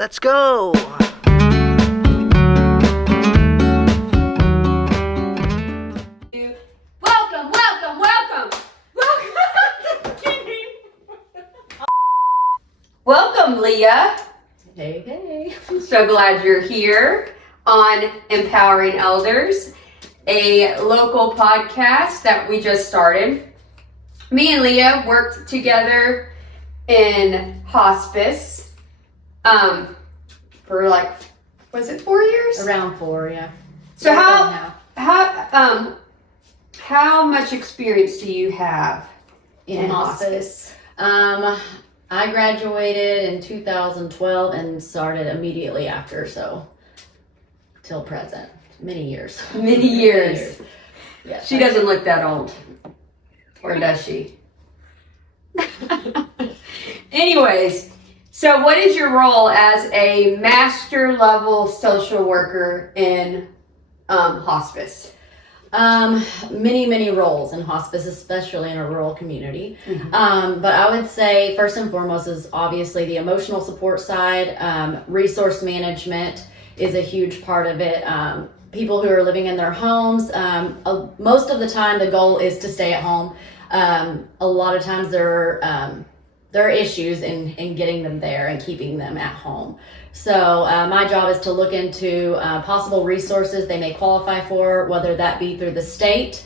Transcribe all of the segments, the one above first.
Let's go. Welcome. Welcome, Leah. Hey. So glad you're here on Empowering Elders, a local podcast that we just started. Me and Leah worked together in hospice for was it 4 years? Around 4, yeah. So how much experience do you have in hospice? I graduated in 2012 and started immediately after, so till present. Many years. Many years. Yes, She doesn't look that old. Or does she? Anyways, so what is your role as a master level social worker in hospice? Many roles in hospice, especially in a rural community. Mm-hmm. But I would say first and foremost is obviously the emotional support side. Resource management is a huge part of it. People who are living in their homes, most of the time the goal is to stay at home. A lot of times there are issues in getting them there and keeping them at home. So my job is to look into possible resources they may qualify for, whether that be through the state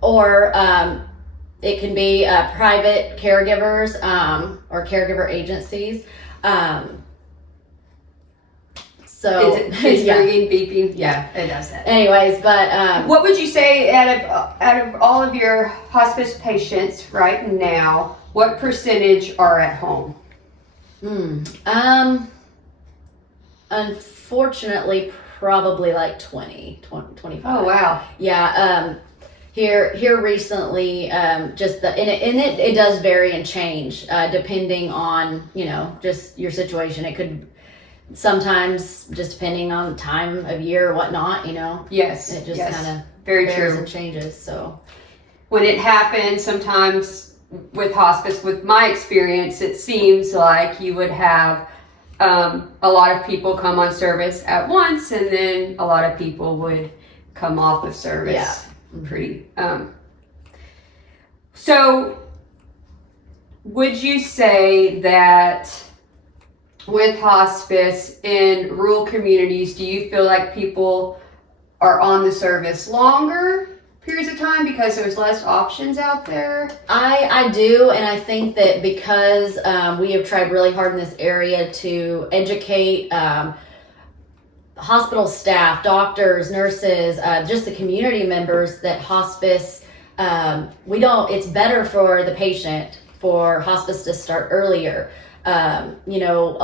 or it can be private caregivers or caregiver agencies. So It's ringing, beeping. Yeah, it does that. Anyways, but What would you say out of all of your hospice patients right now, what percentage are at home? Unfortunately, probably like 25. Oh, wow. Yeah. Here recently, it does vary and change, depending on, just your situation. It could sometimes just depending on time of year or whatnot, Yes. it just yes. kind of Very varies true. and changes. So When it happens, sometimes with hospice, with my experience, it seems like you would have a lot of people come on service at once, and then a lot of people would come off of service. Yeah. Pretty. So, would you say that with hospice in rural communities, do you feel like people are on the service longer periods of time because there's less options out there? I do, and I think that because we have tried really hard in this area to educate hospital staff, doctors, nurses, just the community members that hospice, it's better for the patient for hospice to start earlier. A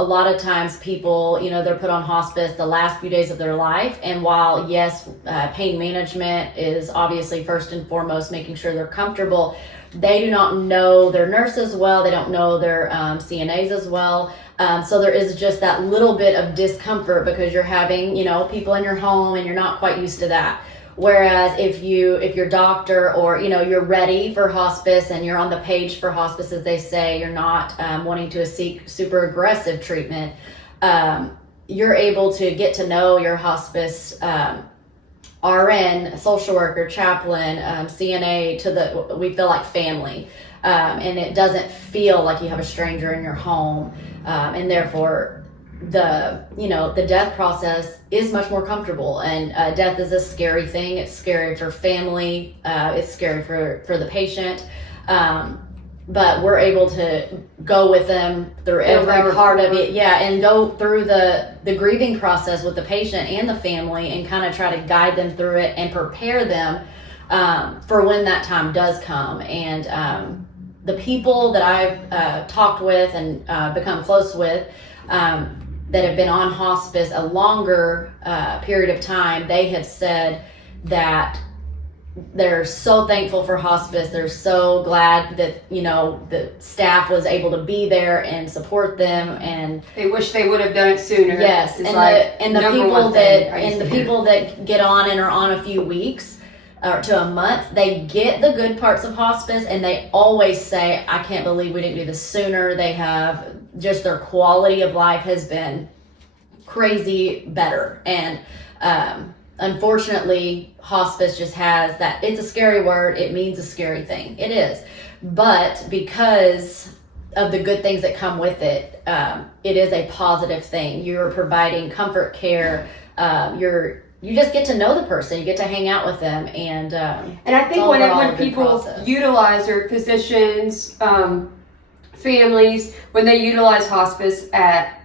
lot of times people, they're put on hospice the last few days of their life. And while, yes, pain management is obviously first and foremost, making sure they're comfortable, they do not know their nurses well. They don't know their CNAs as well. So there is just that little bit of discomfort because you're having, people in your home and you're not quite used to that. Whereas if your doctor or, you're ready for hospice and you're on the page for hospice, as they say, you're not wanting to seek super aggressive treatment, you're able to get to know your hospice RN, social worker, chaplain, CNA we feel like family. And it doesn't feel like you have a stranger in your home. And therefore, the death process is much more comfortable, and death is a scary thing. It's scary for family. It's scary for the patient. But we're able to go with them through every part of it. Yeah. And go through the grieving process with the patient and the family and kind of try to guide them through it and prepare them, for when that time does come. And, the people that I've, talked with and, become close with, that have been on hospice a longer period of time, they have said that they're so thankful for hospice. They're so glad that, the staff was able to be there and support them, and They wish they would have done it sooner. yes, It's and like the number people one thing I used to the hear. people that get on and are on a few weeks, or to a month, they get the good parts of hospice, and they always say, I can't believe we didn't do this sooner. They have just, their quality of life has been crazy better. And unfortunately, hospice just has that, it's a scary word, it means a scary thing. It is. But because of the good things that come with it, it is a positive thing. You're providing comfort care. You just get to know the person. You get to hang out with them, and I think when people utilize, or physicians, families, when they utilize hospice at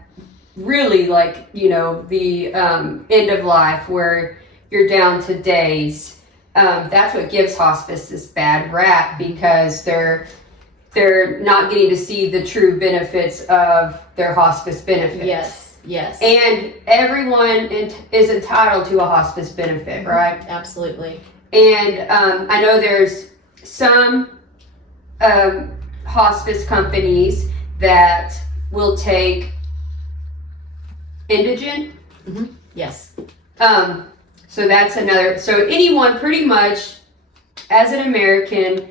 really, like, the end of life where you're down to days, that's what gives hospice this bad rap, because they're not getting to see the true benefits of their hospice benefits. Yes. And everyone is entitled to a hospice benefit, right? Absolutely. And I know there's some hospice companies that will take indigent. Mm-hmm. Yes. So that's another. So anyone, pretty much, as an American,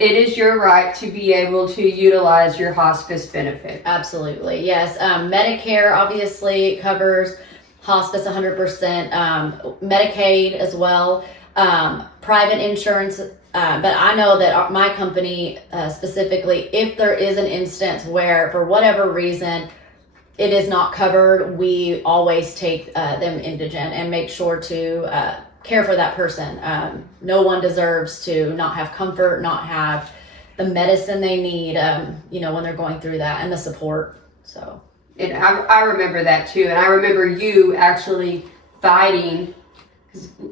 it is your right to be able to utilize your hospice benefit. Absolutely, yes. Medicare obviously covers hospice 100%. Medicaid as well. Private insurance. But I know that my company specifically, if there is an instance where, for whatever reason, it is not covered, we always take them indigent and make sure to care for that person. No one deserves to not have comfort, not have the medicine they need, when they're going through that, and the support. So, and I remember that too. And I remember you actually fighting.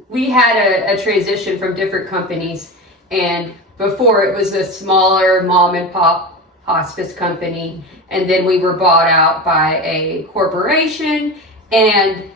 We had a transition from different companies, and before it was a smaller mom and pop hospice company, and then we were bought out by a corporation, and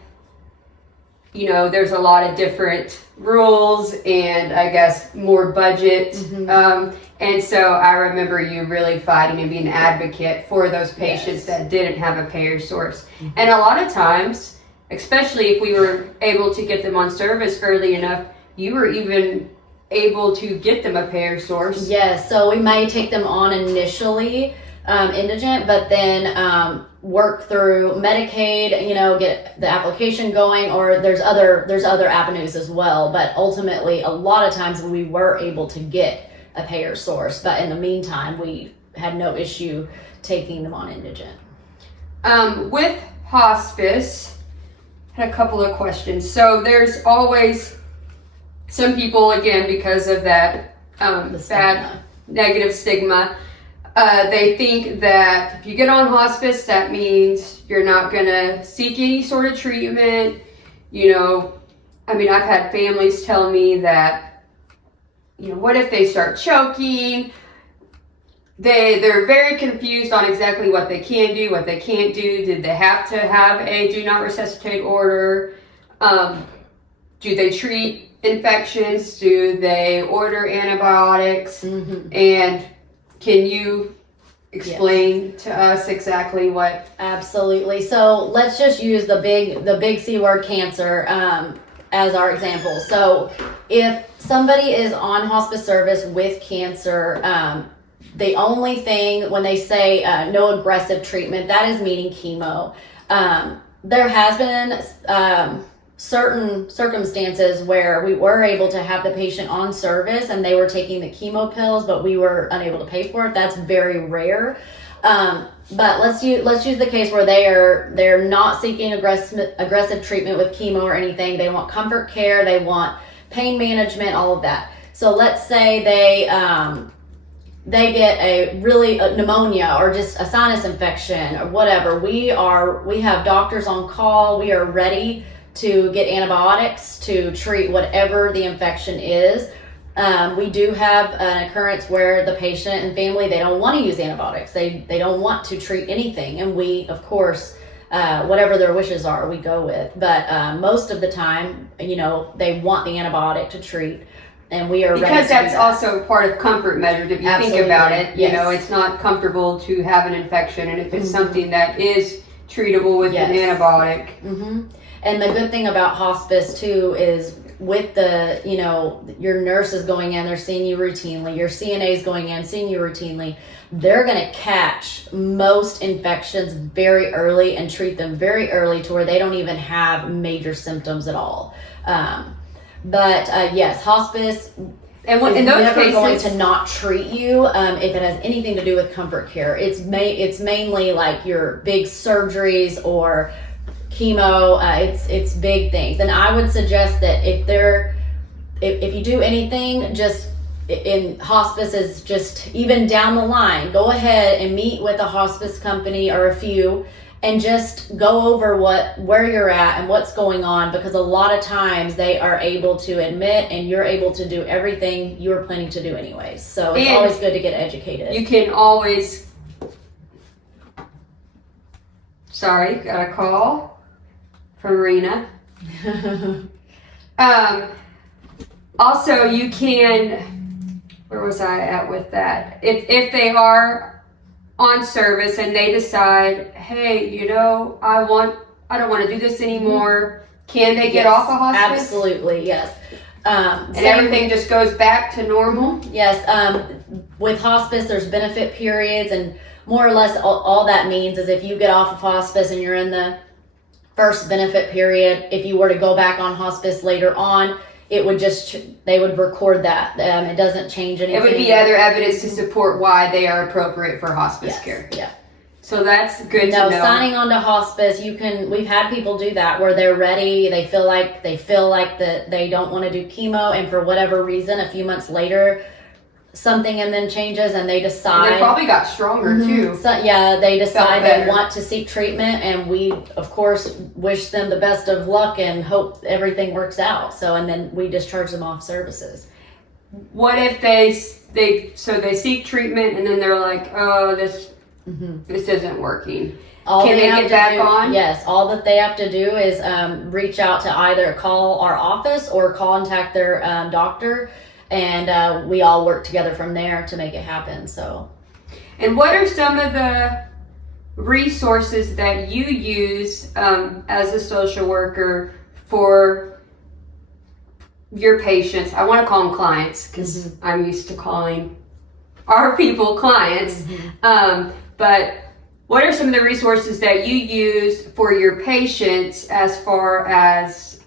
there's a lot of different rules, and I guess more budget. Mm-hmm. And so I remember you really fighting and being an advocate for those patients that didn't have a payer source. Mm-hmm. And a lot of times, especially if we were able to get them on service early enough, you were even able to get them a payer source. Yes, so we may take them on initially indigent, but then work through Medicaid, get the application going, or there's other avenues as well. But ultimately, a lot of times we were able to get a payer source, but in the meantime, we had no issue taking them on indigent. With hospice, I had a couple of questions. So there's always some people, again, because of that bad negative stigma, they think that if you get on hospice, that means you're not going to seek any sort of treatment. I've had families tell me that, what if they start choking? They're very confused on exactly what they can do, what they can't do. Did they have to have a do not resuscitate order? Do they treat infections? Do they order antibiotics? Mm-hmm. And can you explain to us exactly what? Absolutely. So let's just use the big C word, cancer, as our example. So if somebody is on hospice service with cancer, the only thing when they say no aggressive treatment, that is meaning chemo. There has been certain circumstances where we were able to have the patient on service and they were taking the chemo pills, but we were unable to pay for it. That's very rare. But let's use the case where they're not seeking aggressive treatment with chemo or anything. They want comfort care. They want pain management, all of that. So let's say they get a pneumonia or just a sinus infection or whatever. We have doctors on call. We are ready to get antibiotics to treat whatever the infection is. We do have an occurrence where the patient and family, they don't want to use antibiotics. They don't want to treat anything. And we, of course, whatever their wishes are, we go with. But most of the time, they want the antibiotic to treat. And we are ready to because that's do that. Also part of comfort measures. If you Absolutely. think about it, Yes. it's not comfortable to have an infection. And if it's something that is treatable with an antibiotic. Mm-hmm. And the good thing about hospice too is with the, you know, your nurse is going in, they're seeing you routinely, your CNA is going in, seeing you routinely, they're going to catch most infections very early and treat them very early to where they don't even have major symptoms at all. But yes, hospice And is in those never cases, going to not treat you if it has anything to do with comfort care. It's mainly like your big surgeries or chemo. It's big things. And I would suggest that if you do anything, just in hospice is just even down the line, go ahead and meet with a hospice company or a few and just go over where you're at and what's going on, because a lot of times they are able to admit and you're able to do everything you were planning to do anyways. So it's And always good to get educated. you can always, sorry, got a call from Rena. Also, you can, where was I at with that? If they are on service and they decide, hey, you know, I don't want to do this anymore, can they get off of hospice? Absolutely, yes. And everything just goes back to normal? Yes, with hospice, there's benefit periods, and more or less all that means is if you get off of hospice and you're in the first benefit period, if you were to go back on hospice later on, it would they would record that. It doesn't change anything. It would be other evidence to support why they are appropriate for hospice care. Yeah. So that's good to know. Signing on to hospice, we've had people do that where they're ready, they feel like that they don't want to do chemo, and for whatever reason, a few months later, something in them changes and they decide. And they probably got stronger too. So, yeah, they decide they want to seek treatment, and we, of course, wish them the best of luck and hope everything works out. So, and then we discharge them off services. What if they seek treatment and then they're like, oh, this isn't working? Can they get back on? Yes, all that they have to do is reach out to either call our office or contact their doctor, and we all work together from there to make it happen. So, and what are some of the resources that you use as a social worker for your patients? I want to call them clients because I'm used to calling our people clients. But what are some of the resources that you use for your patients as far as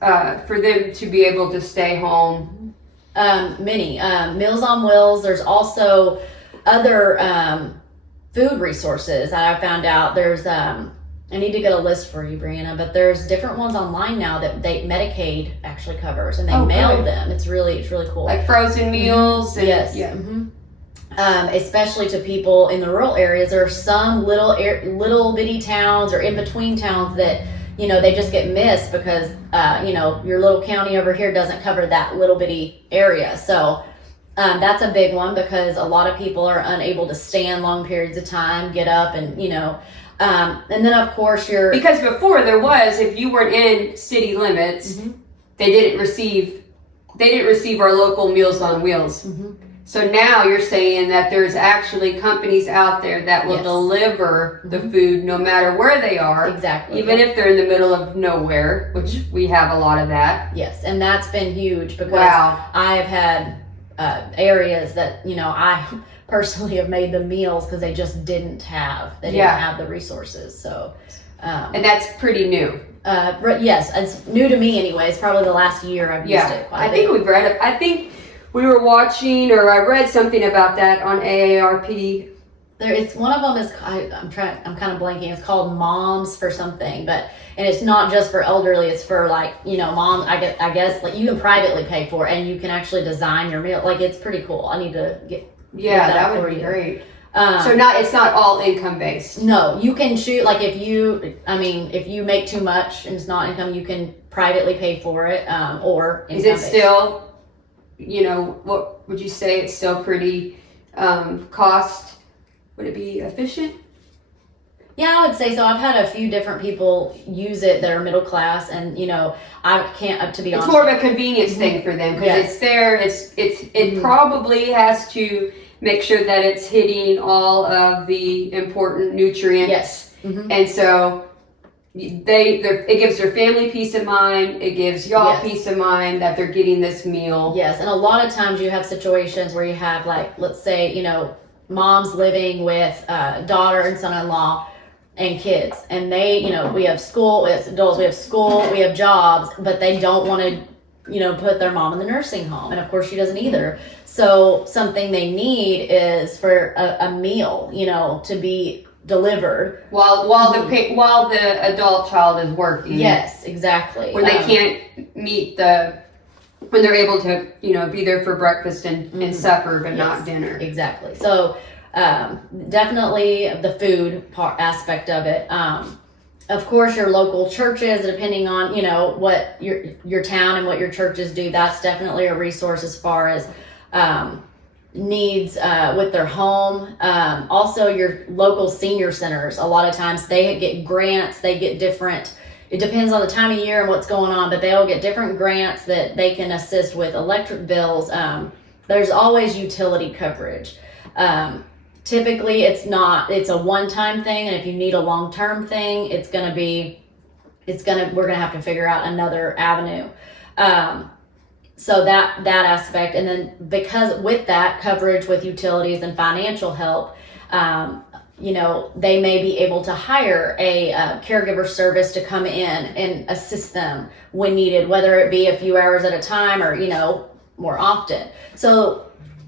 for them to be able to stay home? Many. Meals on Wheels. There's also other food resources that I found out. There's I need to get a list for you, Brianna, but there's different ones online now that Medicaid actually covers, and they mail them. It's really cool. Like frozen meals. And, yes. Yeah. Especially to people in the rural areas. There are some little bitty towns or in between towns that, you know, they just get missed because, you know, your little county over here doesn't cover that little bitty area. So that's a big one because a lot of people are unable to stand long periods of time, get up and, you know, and then of course because before there was, if you weren't in city limits, they didn't receive our local Meals on Wheels. So now you're saying that there's actually companies out there that will deliver the food no matter where they are. Exactly. Even if they're in the middle of nowhere, which we have a lot of that. Yes, and that's been huge because I have had areas that, you know, I personally have made the meals because they just didn't have the resources. So, and that's pretty new. Yes, it's new to me anyway. It's probably the last year I've used it quite a bit. I think we were watching, or I read something about that on AARP. It's one of them is I'm kind of blanking. It's called Moms for something, and it's not just for elderly. It's for like, you know, mom. I guess like you can privately pay for it, and you can actually design your meal. Like it's pretty cool. I need to get that would be great. So it's not all income based. No, you can shoot like if you make too much and it's not income, you can privately pay for it. Or is it still? You know, what would you say? It's still pretty would it be efficient? Yeah, I would say so. I've had a few different people use it that are middle class, and you know, I can't, to be honest. It's more of a convenience thing for them because it's there. It probably has to make sure that it's hitting all of the important nutrients. Yes. And so it gives their family peace of mind. It gives y'all Yes. peace of mind that they're getting this meal. Yes, and a lot of times you have situations where you have, like, let's say, mom's living with daughter and son-in-law and kids, and they, we have school, as adults, we have school, we have jobs, but they don't want to, put their mom in the nursing home, and of course she doesn't either. So something they need is for a meal, to be delivered While the adult child is working. Yes, exactly. When they can't meet when they're able to, be there for breakfast and supper, but not dinner. Exactly. So definitely the food aspect of it. Of course, your local churches, depending on, what your town and what your churches do, that's definitely a resource as far as needs with their home. Also, your local senior centers, a lot of times they get grants, they get different, it depends on the time of year and what's going on, but they'll get different grants that they can assist with electric bills. There's always utility coverage. Typically it's a one-time thing, and if you need a long-term thing, we're gonna have to figure out another avenue. So that aspect, and then because with that coverage with utilities and financial help, they may be able to hire a caregiver service to come in and assist them when needed, whether it be a few hours at a time or, more often. So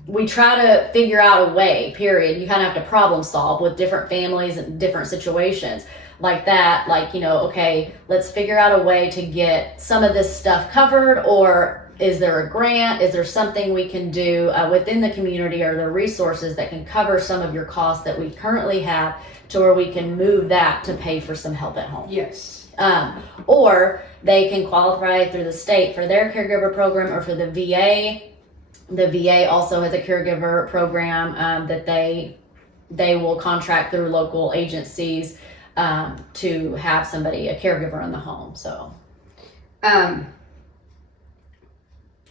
we try to figure out a way, period. You kind of have to problem solve with different families and different situations like that. Like, okay, let's figure out a way to get some of this stuff covered, or is there a grant? Is there something we can do within the community? Are there resources that can cover some of your costs that we currently have to where we can move that to pay for some help at home? Yes. Or they can qualify through the state for their caregiver program, or for the VA. The VA also has a caregiver program that they will contract through local agencies to have a caregiver in the home. So,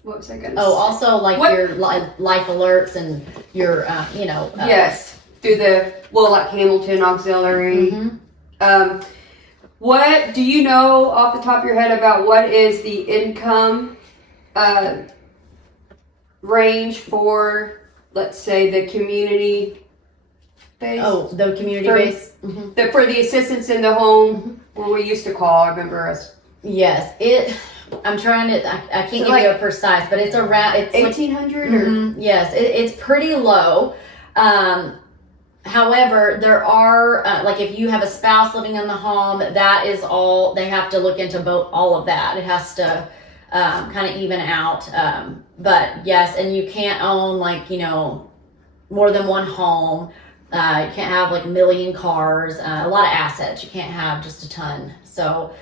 what was I going to say? Also your life alerts and your, yes, through like Hamilton Auxiliary. Mm-hmm. What do you know off the top of your head about what is the income range for, let's say, the community base? Oh, the community base? Mm-hmm. For the assistance in the home, where we used to call, I remember us. Yes, I'm trying to, I can't give you a precise, but it's around, it's 1,800 or? Yes, it's pretty low. However, there are, like if you have a spouse living in the home, that is all, they have to look into all of that. It has to kind of even out. But yes, and you can't own more than one home. You can't have like a million cars, a lot of assets. You can't have just a ton. So,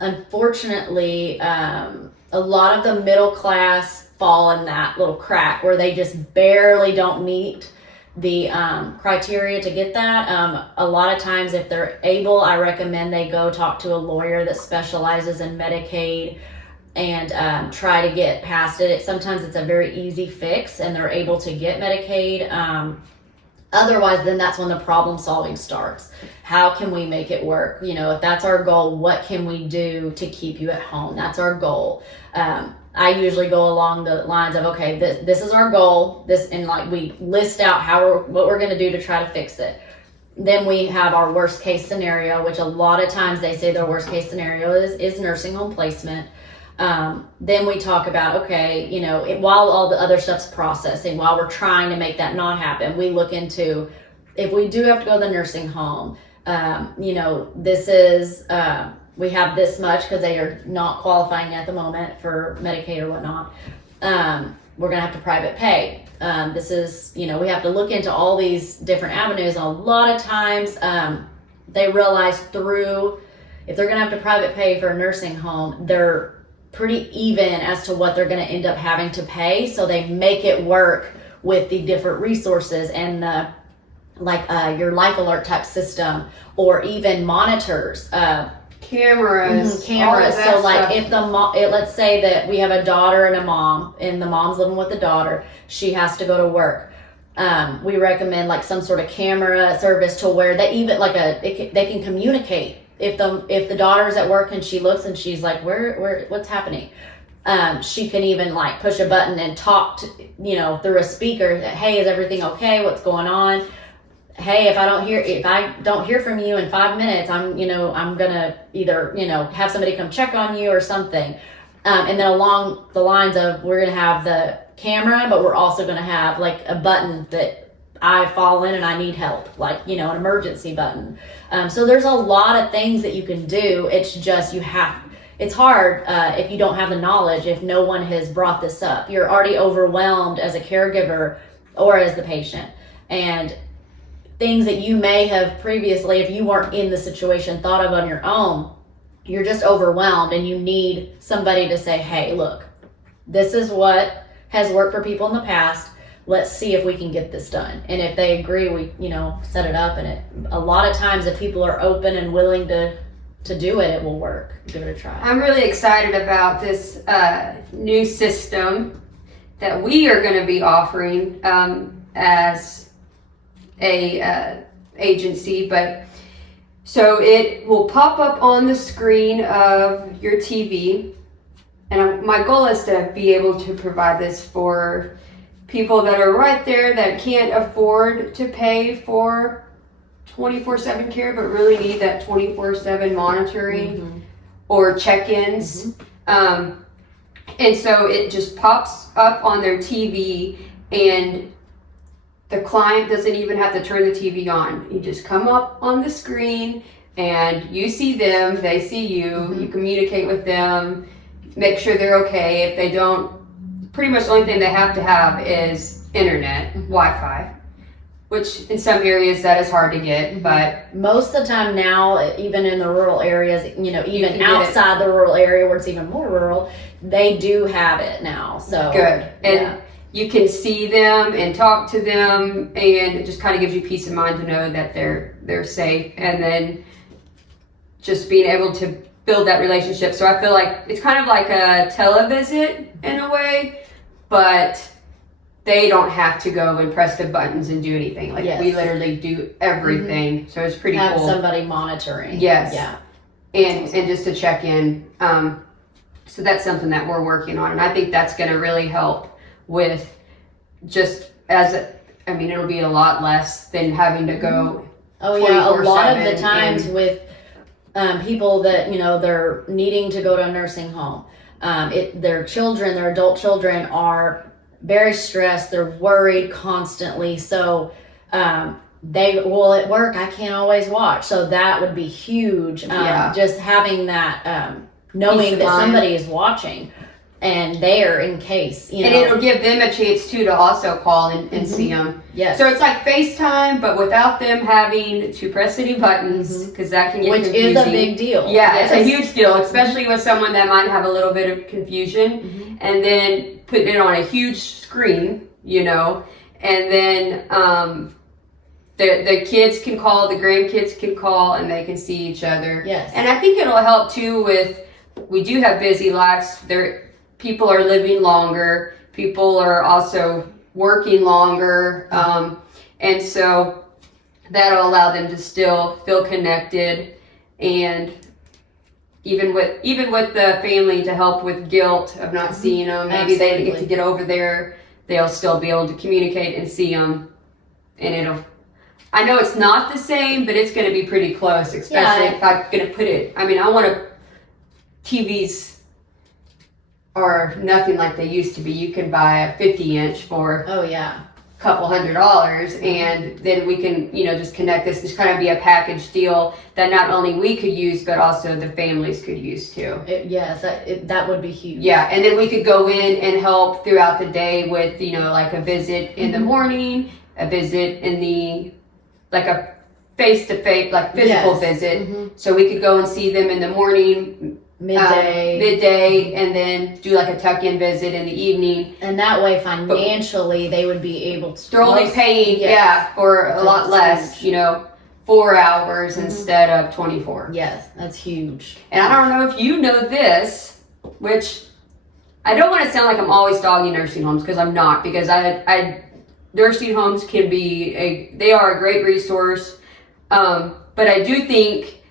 unfortunately, a lot of the middle class fall in that little crack where they just barely don't meet the criteria to get that. A lot of times, if they're able, I recommend they go talk to a lawyer that specializes in Medicaid and try to get past it. Sometimes it's a very easy fix and they're able to get Medicaid. Otherwise, then that's when the problem solving starts. How can we make it work? If that's our goal, what can we do to keep you at home? That's our goal. I usually go along the lines of, okay, this is our goal. And we list out what we're going to do to try to fix it. Then we have our worst case scenario, which a lot of times they say their worst case scenario is nursing home placement. Then we talk about, okay, while all the other stuff's processing, while we're trying to make that not happen, we look into, if we do have to go to the nursing home, this is, we have this much because they are not qualifying at the moment for Medicaid or whatnot. We're going to have to private pay. This is, we have to look into all these different avenues. A lot of times, they realize if they're going to have to private pay for a nursing home, they're pretty even as to what they're going to end up having to pay. So they make it work with the different resources and your life alert type system, or even monitors, cameras. So if let's say that we have a daughter and a mom, and the mom's living with the daughter, she has to go to work. We recommend some sort of camera service to where they even they can communicate. if the daughter's at work and she looks and she's like, where what's happening? She can even like push a button and talk to, through a speaker that, hey, is everything okay? What's going on? Hey, if I don't hear from you in 5 minutes, I'm gonna either, have somebody come check on you or something. And then along the lines of, we're gonna have the camera, but we're also gonna have like a button that I've fallen and I need help, like, an emergency button. So there's a lot of things that you can do. It's just, it's hard if you don't have the knowledge, if no one has brought this up. You're already overwhelmed as a caregiver or as the patient. And things that you may have previously, if you weren't in the situation, thought of on your own, you're just overwhelmed and you need somebody to say, hey, look, this is what has worked for people in the past. Let's see if we can get this done. And if they agree, we, set it up. And a lot of times if people are open and willing to do it, it will work. Give it a try. I'm really excited about this new system that we are going to be offering as a agency, but so it will pop up on the screen of your TV, and my goal is to be able to provide this for people that are right there that can't afford to pay for 24/7 care, but really need that 24/7 monitoring or check-ins. And so it just pops up on their TV, and the client doesn't even have to turn the TV on. You just come up on the screen and you see them, they see you, you communicate with them, make sure they're okay. If they don't, pretty much the only thing they have to have is internet, Wi-Fi, which in some areas that is hard to get, but most of the time now, even in the rural areas, even outside the rural area where it's even more rural, they do have it now. So good. And you can see them and talk to them, and it just kind of gives you peace of mind to know that they're safe, and then just being able to build that relationship. So I feel like it's kind of like a televisit in a way, but they don't have to go and press the buttons and do anything. Like we literally do everything. So it's pretty have cool. Somebody monitoring. Yes. Yeah. And just to check in. So that's something that we're working on, and I think that's going to really help with just it'll be a lot less than having to go. Oh yeah, a lot of the times with people that they're needing to go to a nursing home, their children, their adult children are very stressed. They're worried constantly. So at work I can't always watch. So that would be huge. Just having that knowing that somebody is watching and there in case, And it'll give them a chance too to also call and see them. Yes. So it's like FaceTime, but without them having to press any buttons, because that can get confusing. Which is a big deal. Yeah, it's a huge deal, especially with someone that might have a little bit of confusion, and then putting it on a huge screen, and then the kids can call, the grandkids can call, and they can see each other. Yes. And I think it'll help too with, we do have busy lives. People are living longer. People are also working longer. And so that'll allow them to still feel connected, and even with the family to help with guilt of not seeing them. Maybe they get to get over there. They'll still be able to communicate and see them. And I know it's not the same, but it's going to be pretty close, especially if I'm going to put it. TVs are nothing like they used to be. You can buy a 50-inch for a couple $100, and then we can, just connect this. This kind of be a package deal that not only we could use, but also the families could use too. That would be huge. Yeah, and then we could go in and help throughout the day with, like a visit in the morning, a visit in like a face-to-face, like physical visit. So we could go and see them in the morning, midday, and then do like a tuck-in visit in the evening. And that way, financially, they would be able to. They're only paying, for a lot less, 4 hours instead of 24. Yes, that's huge. And I don't know if you know this, which I don't want to sound like I'm always dogging nursing homes, because I'm not, because nursing homes they are a great resource. But I do think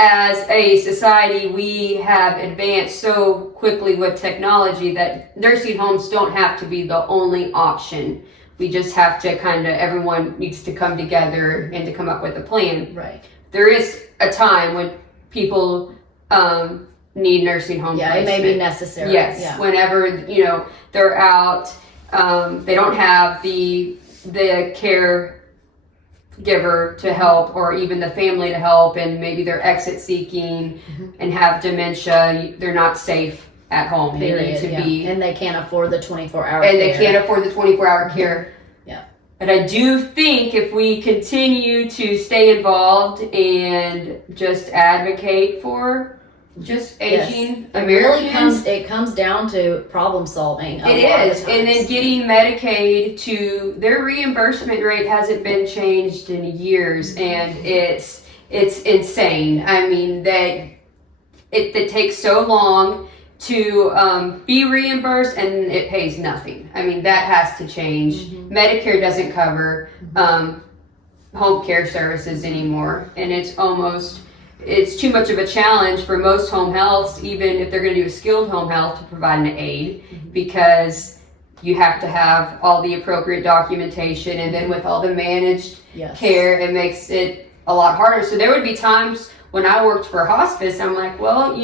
as a society, we have advanced so quickly with technology that nursing homes don't have to be the only option. We just have to everyone needs to come together and to come up with a plan. Right. There is a time when people need nursing home placement. It may be necessary. Yes, yeah. Whenever, they're out, they don't have the caregiver to help, or even the family to help, and maybe they're exit seeking and have dementia. They're not safe at home. Period, they need to be, and they can't afford the 24-hour and care. they can't afford the 24-hour care. Yeah. But I do think if we continue to stay involved and just advocate for just aging Americans, it comes down to problem solving. It is, and then getting Medicaid to their reimbursement rate hasn't been changed in years, and it's insane. I mean that it takes so long to be reimbursed, and it pays nothing. I mean that has to change. Medicare doesn't cover home care services anymore, and it's too much of a challenge for most home healths, even if they're going to do a skilled home health, to provide an aid, because you have to have all the appropriate documentation, and then with all the managed care, it makes it a lot harder. So there would be times when I worked for hospice, I'm like, well,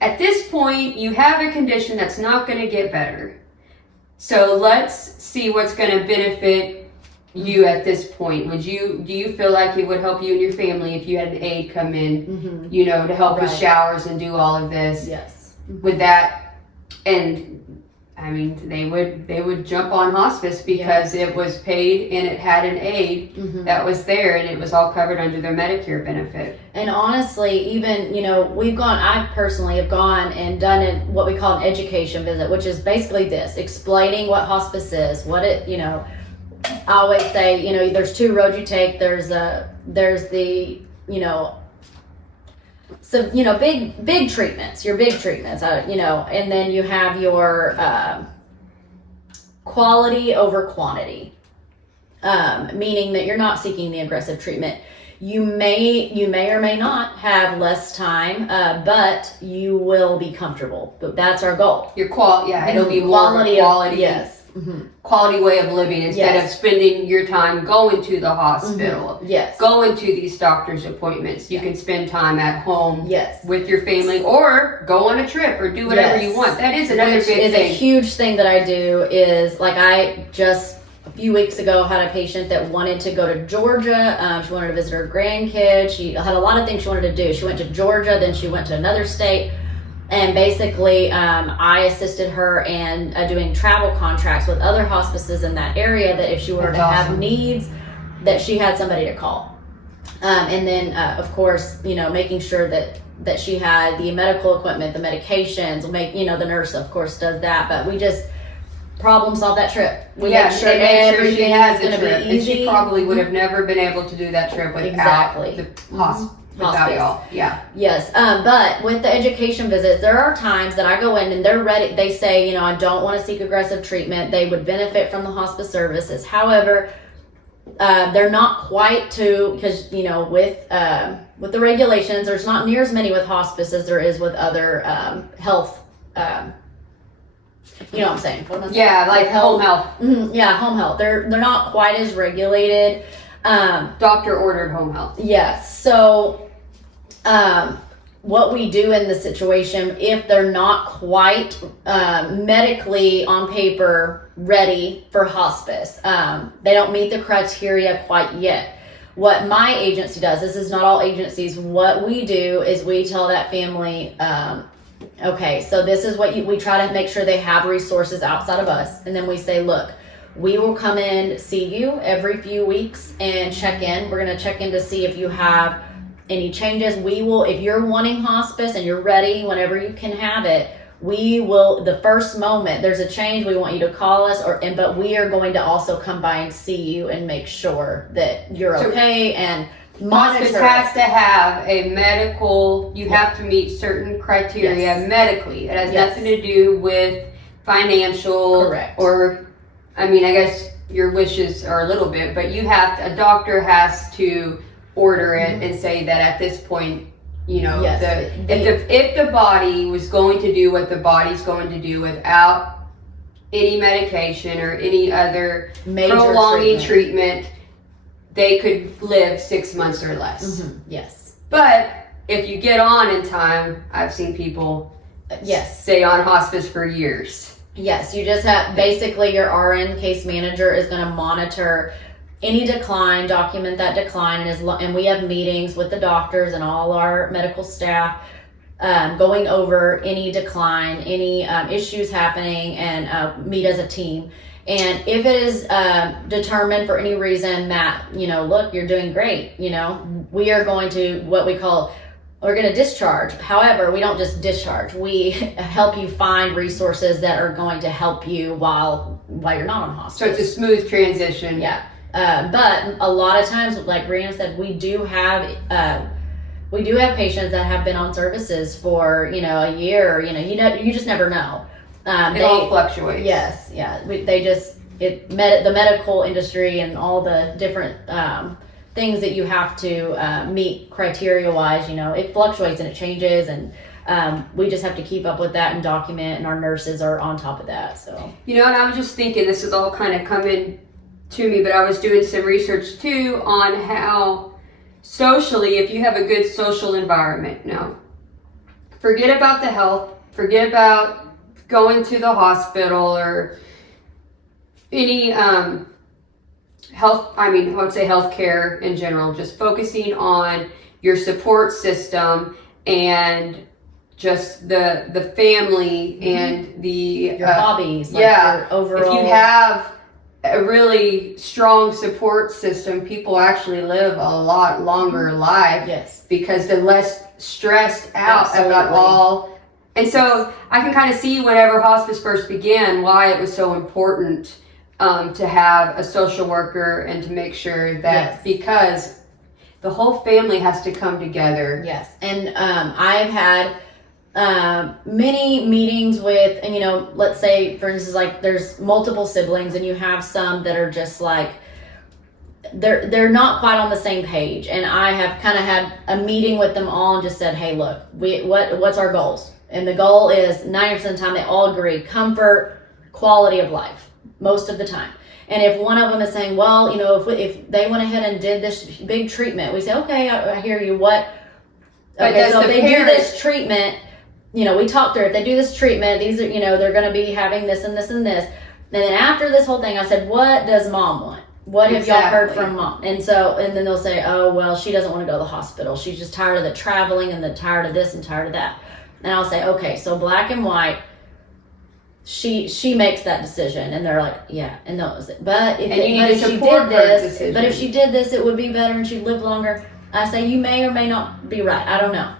at this point, you have a condition that's not going to get better. So let's see what's going to benefit you at this point. Do you feel like it would help you and your family if you had an aide come in, to help with showers and do all of this? Yes. With that, and I mean, they would jump on hospice because it was paid and it had an aide that was there, and it was all covered under their Medicare benefit. And honestly, even, I personally have gone and done what we call an education visit, which is basically this, explaining what hospice is, what it, I always say, there's two roads you take. There's the, big treatments, your big treatments, and then you have your quality over quantity, meaning that you're not seeking the aggressive treatment. You may or may not have less time, but you will be comfortable. But that's our goal. Your quality, it'll be quality. Yes. Quality way of living instead of spending your time going to the hospital, going to these doctor's appointments. You can spend time at home with your family, or go on a trip, or do whatever you want. That is another big thing. A huge thing that I do is, like, I just a few weeks ago had a patient that wanted to go to Georgia. She wanted to visit her grandkids. She had a lot of things she wanted to do. She went to Georgia, then she went to another state. And basically, I assisted her in doing travel contracts with other hospices in that area, that if she were to have needs, that she had somebody to call. And then, of course, making sure that she had the medical equipment, the medications, the nurse, of course, does that. But we just problem solve that trip. We make sure everything is going to be easy. And she probably would have never been able to do that trip without the hospice. Without y'all. Yes. But with the education visits, there are times that I go in and they're ready. They say, I don't want to seek aggressive treatment. They would benefit from the hospice services. However, they're not quite because, with the regulations, there's not near as many with hospice as there is with other health. You know what I'm saying? Yeah, like home health. Yeah, home health. They're not quite as regulated. Doctor ordered home health. Yes. So, what we do in the situation, if they're not quite medically on paper ready for hospice, they don't meet the criteria quite yet. What my agency does, this is not all agencies, what we do is we tell that family, okay, so this is what we try to make sure they have resources outside of us. And then we say, look, we will come in, see you every few weeks and check in. We're going to check in to see if you have any changes. We will, if you're wanting hospice and you're ready, whenever you can have it, we will, the first moment there's a change, we want you to call us, but we are going to also come by and see you and make sure that you're okay and monitor. Hospice has to have a medical, you have to meet certain criteria medically. It has nothing to do with financial. Correct. Or, I guess your wishes are a little bit, but a doctor has to order it and say that at this point you know, Yes. if the body was going to do what the body's going to do without any medication or any other Major prolonging treatment, they could live 6 months or less. Yes. But if you get on in time, I've seen people stay on hospice for years. Yes, you just have, basically your RN case manager is going to monitor any decline, document that decline, and we have meetings with the doctors and all our medical staff, going over any decline, any issues happening, and meet as a team. And if it is determined for any reason that, you know, look, you're doing great, you know, we are going to we're going to discharge. However, we don't just discharge. We help you find resources that are going to help you while you're not on hospice. So it's a smooth transition. Yeah. But a lot of times, like Brianna said, we do have patients that have been on services for, you know, a year. You know, you just never know. It all fluctuates. Yes, yeah. The medical industry and all the different things that you have to meet criteria-wise, you know, it fluctuates and it changes, and we just have to keep up with that and document, and our nurses are on top of that. So, you know, and I was just thinking, this is all kind of coming to me, but I was doing some research too on how socially, if you have a good social environment, now, forget about the health, forget about going to the hospital or any I would say healthcare in general, just focusing on your support system and just the family and your hobbies, your overall. If you have a really strong support system, people actually live a lot longer life. Yes. Because they're less stressed out about all. And so I can kind of see whenever hospice first began why it was so important to have a social worker and to make sure that because the whole family has to come together. Yes. And I've had many meetings with, and you know, let's say for instance, like there's multiple siblings and you have some that are just like they're not quite on the same page, and I have kind of had a meeting with them all and just said, hey, look, what's our goals? And the goal is 90% of the time they all agree, comfort, quality of life, most of the time. And if one of them is saying, well, you know, if they went ahead and did this big treatment, we say, okay, I hear you. Okay, so if they do this treatment, you know, we talk through it. If they do this treatment, these are, you know, they're going to be having this and this and this. And then after this whole thing, I said, what does mom want? What have y'all heard from mom? And then they'll say, oh, well, she doesn't want to go to the hospital. She's just tired of the traveling and tired of this and tired of that. And I'll say, okay, so black and white, she makes that decision. And they're like, yeah. And those, but if she did this, it would be better and she'd live longer. I say, you may or may not be right. I don't know.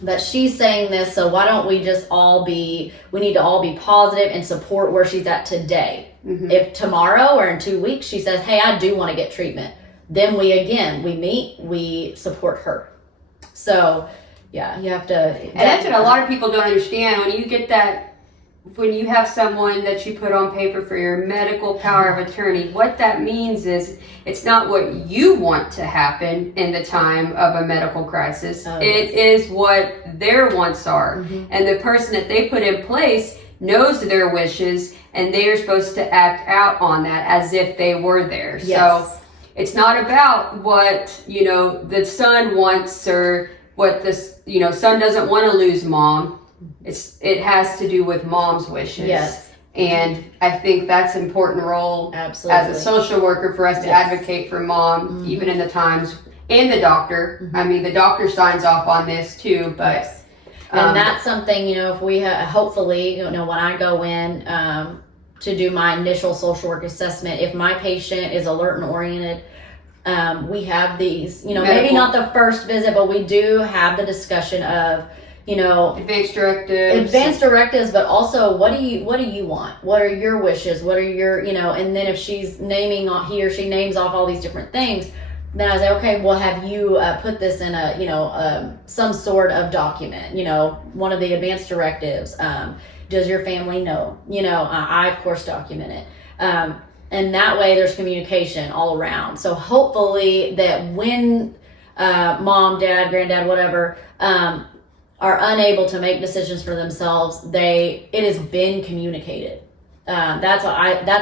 But she's saying this, so why don't we just we need to all be positive and support where she's at today. Mm-hmm. If tomorrow or in 2 weeks she says, hey, I do want to get treatment, then we meet, we support her. So, yeah, you have to. And that's what a lot of people don't understand. When you have someone that you put on paper for your medical power of attorney, what that means is it's not what you want to happen in the time of a medical crisis. It is what their wants are. Mm-hmm. And the person that they put in place knows their wishes, and they are supposed to act out on that as if they were there. Yes. So it's not about what, you know, the son wants or what this, you know, son doesn't want to lose mom. It has to do with mom's wishes. Yes. And I think that's an important role as a social worker for us to advocate for mom, even in the times, and the doctor. Mm-hmm. I mean, the doctor signs off on this too, but. And that's something, you know, if we hopefully, you know, when I go in to do my initial social work assessment, if my patient is alert and oriented, we have these, you know, maybe not the first visit, but we do have the discussion of, you know, advanced directives, but also what do you want? What are your wishes? What are your, you know, and then if she's he or she names off all these different things, then I say, okay, well, have you put this in a, you know, some sort of document, you know, one of the advanced directives. Does your family know? You know, I of course document it. And that way there's communication all around. So hopefully that when mom, dad, granddad, whatever, are unable to make decisions for themselves, it has been communicated. That's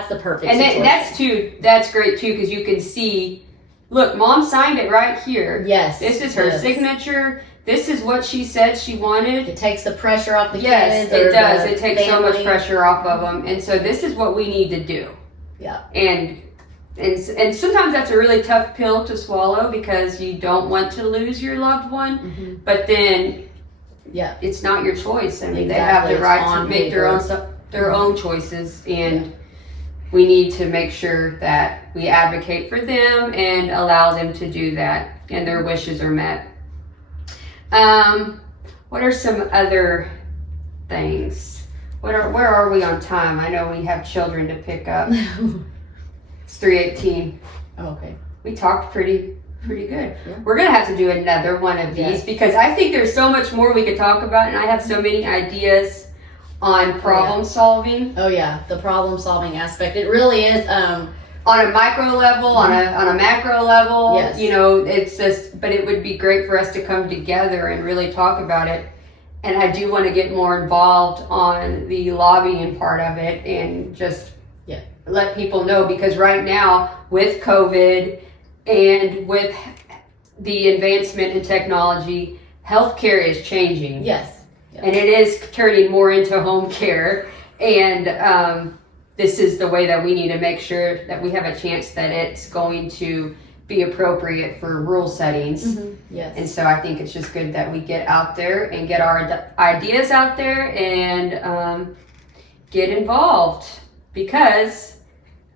the perfect situation. That's great too, because you can see, look, mom signed it right here. Yes. This is her signature. This is what she said she wanted. It takes the pressure off the kids. Yes, it does. It takes so much pressure off of them. And so this is what we need to do. Yeah. And sometimes that's a really tough pill to swallow because you don't want to lose your loved one. Mm-hmm. But then it's not your choice. I mean, they have the right to make their own choices, and we need to make sure that we advocate for them and allow them to do that and their wishes are met. What are some other things? Where are we on time? I know we have children to pick up. It's 3:18. Oh, okay. We talked pretty good. Yeah. We're gonna have to do another one of these because I think there's so much more we could talk about, and I have so many ideas on problem solving. Oh yeah, the problem solving aspect. It really is on a micro level, on a macro level. Yes. You know, it's just, but it would be great for us to come together and really talk about it. And I do want to get more involved on the lobbying part of it and just let people know, because right now with COVID and with the advancement in technology, healthcare is changing. Yes. And it is turning more into home care. And this is the way that we need to make sure that we have a chance that it's going to be appropriate for rural settings. Mm-hmm. Yes. And so I think it's just good that we get out there and get our ideas out there and get involved, because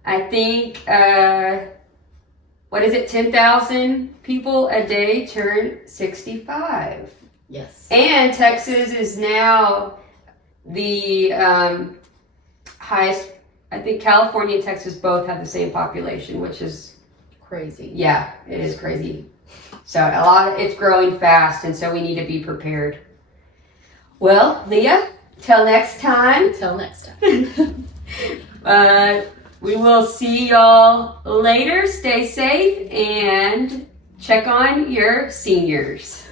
I think, 10,000 people a day turn 65. Yes. And Texas is now the highest. I think California and Texas both have the same population, which is crazy. Yeah, it is crazy. So it's growing fast, and so we need to be prepared. Well, Leah, till next time. We will see y'all later. Stay safe and check on your seniors.